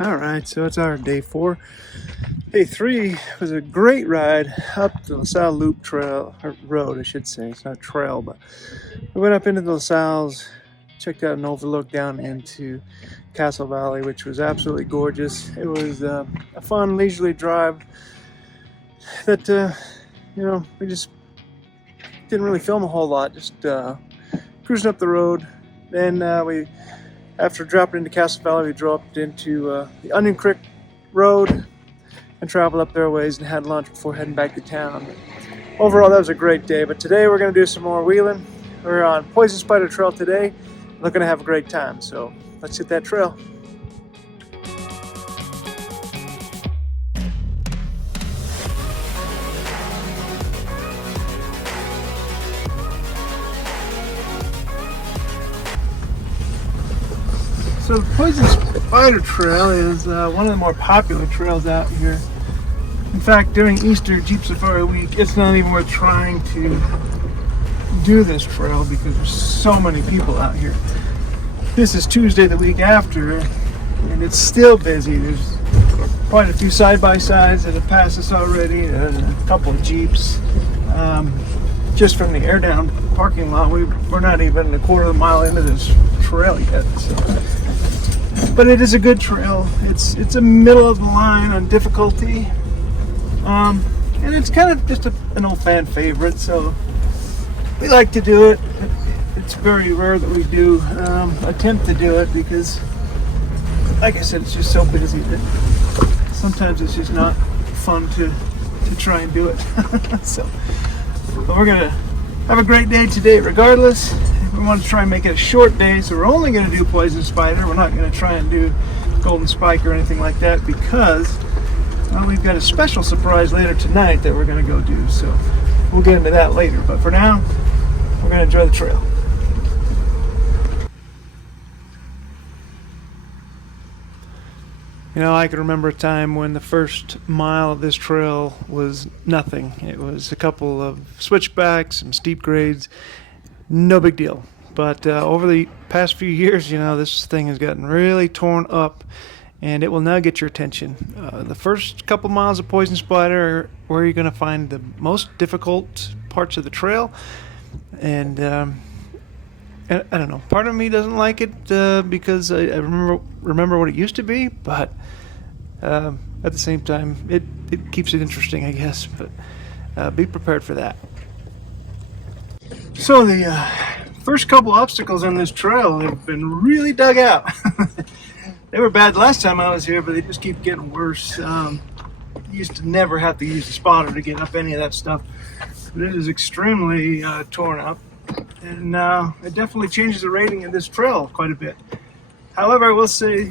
All right, so it's our day 4. Day 3 was a great ride up the LaSalle Loop Trail, or road, I should say. It's not trail, but we went up into the LaSalle's, checked out an overlook down into Castle Valley, which was absolutely gorgeous. It was a fun, leisurely drive that, we just didn't really film a whole lot, just cruising up the road. Then after dropping into Castle Valley, we drove up into the Onion Creek Road and traveled up their ways and had lunch before heading back to town. Overall, that was a great day, but today we're going to do some more wheeling. We're on Poison Spider Trail today. Looking to have a great time, so let's hit that trail. So the Poison Spider Trail is one of the more popular trails out here. In fact, during Easter Jeep Safari Week, it's not even worth trying to do this trail because there's so many people out here. This is Tuesday the week after, and it's still busy. There's quite a few side-by-sides that have passed us already, a couple of Jeeps. Just from the air down parking lot, we're not even a quarter of a mile into this trail yet. So. But it is a good trail. It's a middle of the line on difficulty. And it's kind of just an old fan favorite, so we like to do it. It's very rare that we do attempt to do it because, like I said, it's just so busy that sometimes it's just not fun to try and do it. So, but we're gonna have a great day today regardless. We want to try and make it a short day, so we're only going to do Poison Spider. We're not going to try and do Golden Spike or anything like that because we've got a special surprise later tonight that we're going to go do. So we'll get into that later. But for now, we're going to enjoy the trail. You know, I can remember a time when the first mile of this trail was nothing. It was a couple of switchbacks, some steep grades. No big deal. But over the past few years, this thing has gotten really torn up, and it will now get your attention. The first couple miles of Poison Spider are where you're going to find the most difficult parts of the trail. And I don't know. Part of me doesn't like it because I remember what it used to be, but at the same time, it keeps it interesting, I guess. But be prepared for that. So the first couple obstacles on this trail have been really dug out. They were bad last time I was here, but they just keep getting worse. You used to never have to use the spotter to get up any of that stuff, but it is extremely torn up, and it definitely changes the rating of this trail quite a bit. However, I will say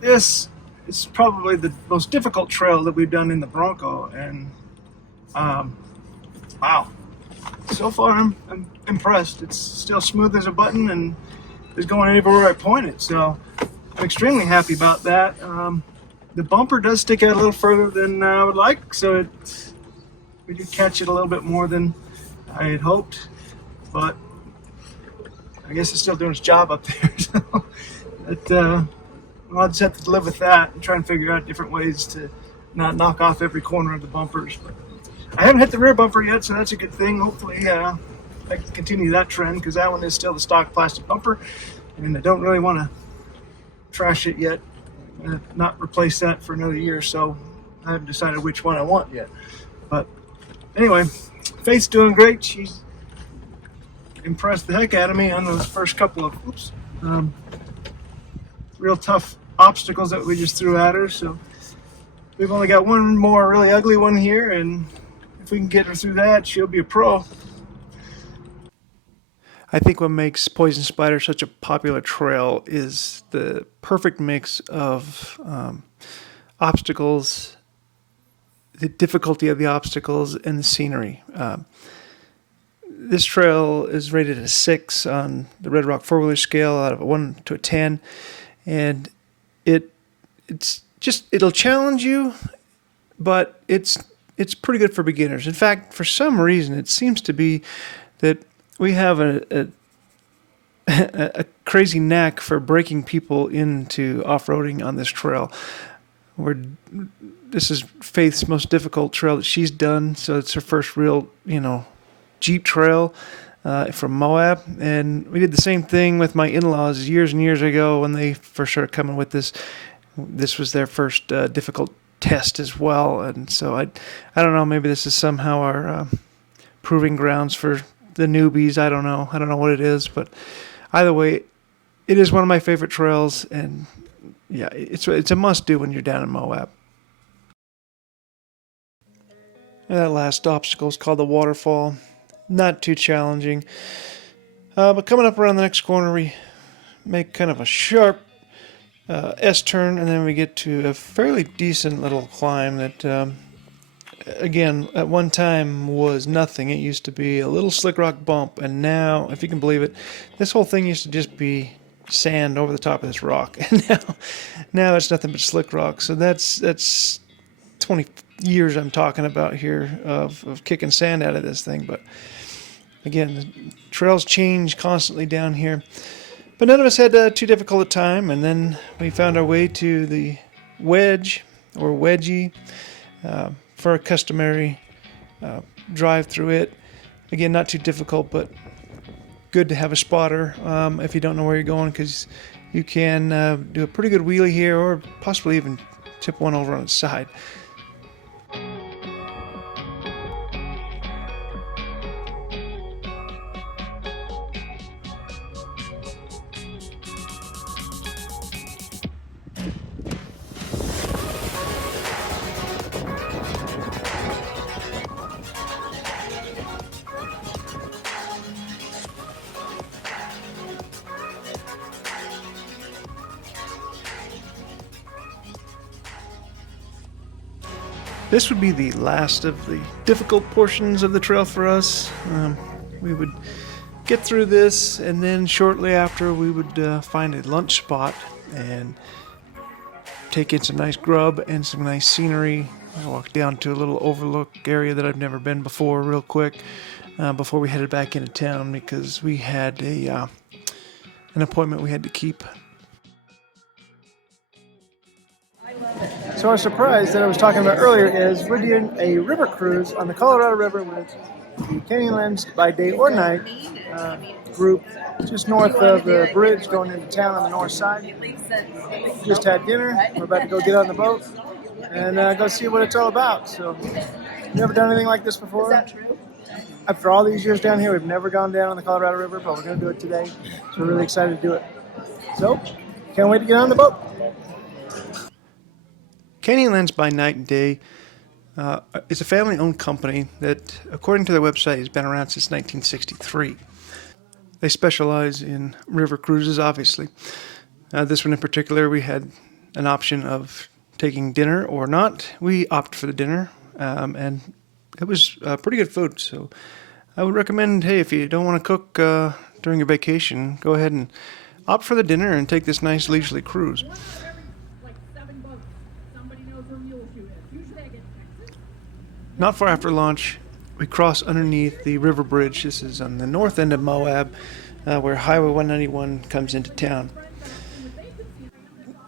this is probably the most difficult trail that we've done in the Bronco, and wow. So far, I'm impressed. It's still smooth as a button and is going everywhere I point it. So I'm extremely happy about that. The bumper does stick out a little further than I would like, so we did catch it a little bit more than I had hoped. But I guess it's still doing its job up there. So I'll just have to live with that and try and figure out different ways to not knock off every corner of the bumpers. But I haven't hit the rear bumper yet, so that's a good thing. Hopefully, I can continue that trend because that one is still the stock plastic bumper, and I don't really want to trash it yet. Not replace that for another year, so I haven't decided which one I want yet. But anyway, Faith's doing great. She's impressed the heck out of me on those first couple of real tough obstacles that we just threw at her. So we've only got one more really ugly one here, and if we can get her through that, she'll be a pro. I think what makes Poison Spider such a popular trail is the perfect mix of obstacles, the difficulty of the obstacles, and the scenery. This trail is rated a 6 on the Red Rock 4-wheeler scale out of a 1 to a 10, and it'll challenge you, but it's pretty good for beginners. In fact, for some reason, it seems to be that we have a crazy knack for breaking people into off-roading on this trail. This is Faith's most difficult trail that she's done, so it's her first real, Jeep trail from Moab. And we did the same thing with my in-laws years and years ago when they first started coming with this. This was their first difficult test as well, and so I don't know. Maybe this is somehow our proving grounds for the newbies. I don't know what it is, but either way, it is one of my favorite trails, and yeah, it's a must-do when you're down in Moab. And that last obstacle is called the waterfall. Not too challenging, but coming up around the next corner, we make kind of a sharp S-turn, and then we get to a fairly decent little climb that, again, at one time was nothing. It used to be a little slick rock bump, and now, if you can believe it, this whole thing used to just be sand over the top of this rock, and now it's nothing but slick rock. So that's 20 years I'm talking about here of kicking sand out of this thing. But again, the trails change constantly down here. But none of us had too difficult a time, and then we found our way to the wedge, or wedgie, for a customary drive through it. Again, not too difficult, but good to have a spotter if you don't know where you're going, because you can do a pretty good wheelie here, or possibly even tip one over on its side. This would be the last of the difficult portions of the trail for us. We would get through this, and then shortly after we would find a lunch spot and take in some nice grub and some nice scenery. I walked down to a little overlook area that I've never been before real quick before we headed back into town, because we had an appointment we had to keep. So our surprise that I was talking about earlier is we're doing a river cruise on the Colorado River with the Canyonlands by Day or Night group just north of the bridge going into town on the north side. Just had dinner. We're about to go get on the boat and go see what it's all about. So, you ever done anything like this before? Is that true? After all these years down here, we've never gone down on the Colorado River, but we're going to do it today. So we're really excited to do it. So, can't wait to get on the boat. Canyonlands by Night and Day is a family-owned company that, according to their website, has been around since 1963. They specialize in river cruises, obviously. This one in particular, we had an option of taking dinner or not. We opted for the dinner, and it was pretty good food. So I would recommend, hey, if you don't want to cook during your vacation, go ahead and opt for the dinner and take this nice leisurely cruise. Not far after lunch, we cross underneath the river bridge. This is on the north end of Moab, where Highway 191 comes into town.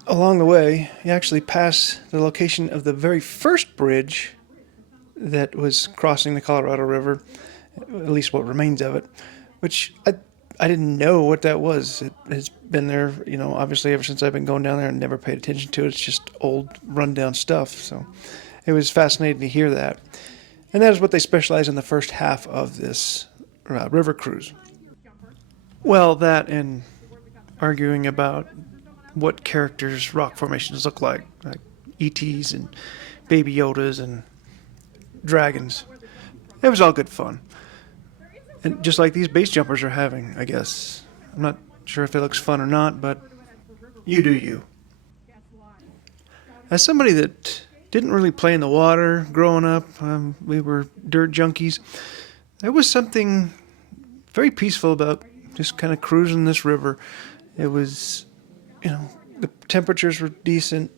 Along the way, you actually pass the location of the very first bridge that was crossing the Colorado River, at least what remains of it, which I didn't know what that was. It has been there, obviously ever since I've been going down there and never paid attention to it. It's just old, rundown stuff, so it was fascinating to hear that. And that is what they specialize in the first half of this river cruise. Well, that and arguing about what characters rock formations look like ETs and Baby Yodas and dragons. It was all good fun. And just like these base jumpers are having, I guess. I'm not sure if it looks fun or not, but you do you. As somebody that didn't really play in the water growing up, we were dirt junkies, there was something very peaceful about just kind of cruising this river. It was, the temperatures were decent,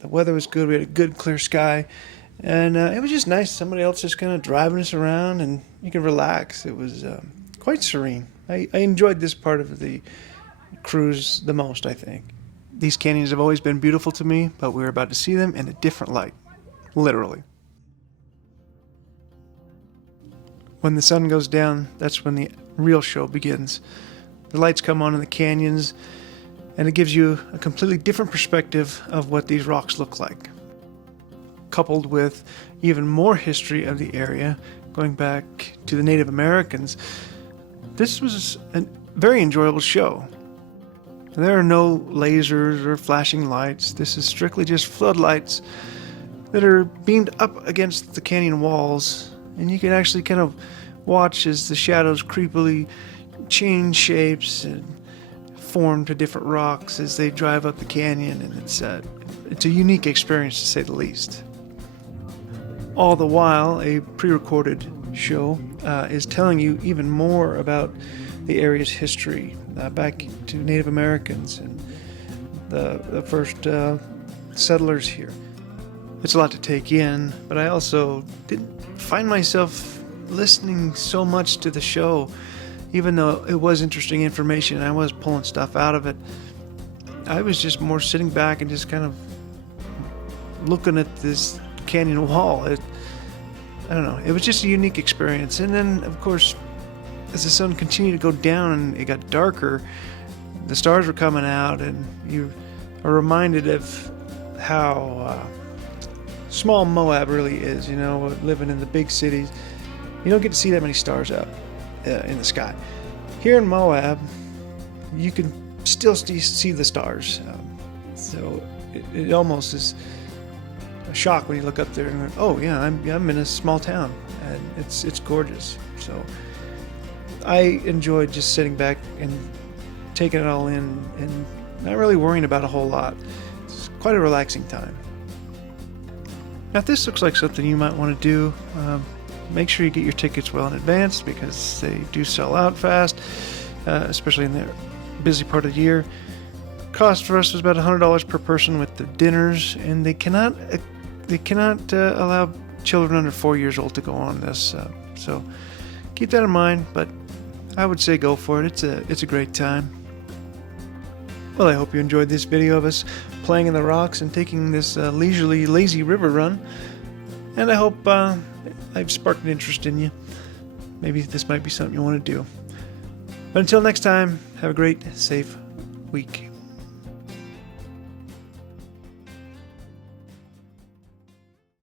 the weather was good, we had a good clear sky, and it was just nice. Somebody else just kind of driving us around, and you could relax. It was quite serene. I enjoyed this part of the cruise the most, I think. These canyons have always been beautiful to me, but we're about to see them in a different light. Literally. When the sun goes down, that's when the real show begins. The lights come on in the canyons, and it gives you a completely different perspective of what these rocks look like. Coupled with even more history of the area, going back to the Native Americans, this was a very enjoyable show. There are no lasers or flashing lights. This is strictly just floodlights that are beamed up against the canyon walls, and you can actually kind of watch as the shadows creepily change shapes and form to different rocks as they drive up the canyon, and it's a unique experience to say the least. All the while, a pre-recorded show is telling you even more about the area's history, back to Native Americans and the first settlers here. It's a lot to take in, but I also didn't find myself listening so much to the show, even though it was interesting information and I was pulling stuff out of it. I was just more sitting back and just kind of looking at this canyon wall. I don't know, it was just a unique experience. And then, of course, as the sun continued to go down and it got darker, the stars were coming out, and you are reminded of how small Moab really is. You know, living in the big cities, you don't get to see that many stars out in the sky. Here in Moab, you can still see the stars. So it almost is a shock when you look up there and oh yeah, I'm in a small town, and it's gorgeous. So I enjoyed just sitting back and taking it all in and not really worrying about a whole lot. It's quite a relaxing time. Now, if this looks like something you might want to do, make sure you get your tickets well in advance, because they do sell out fast, especially in the busy part of the year. Cost for us was about $100 per person with the dinners, and they cannot allow children under 4 years old to go on this. So keep that in mind, but I would say go for it. It's a great time. Well, I hope you enjoyed this video of us playing in the rocks and taking this leisurely, lazy river run. And I hope I've sparked an interest in you. Maybe this might be something you want to do. But until next time, have a great, safe week.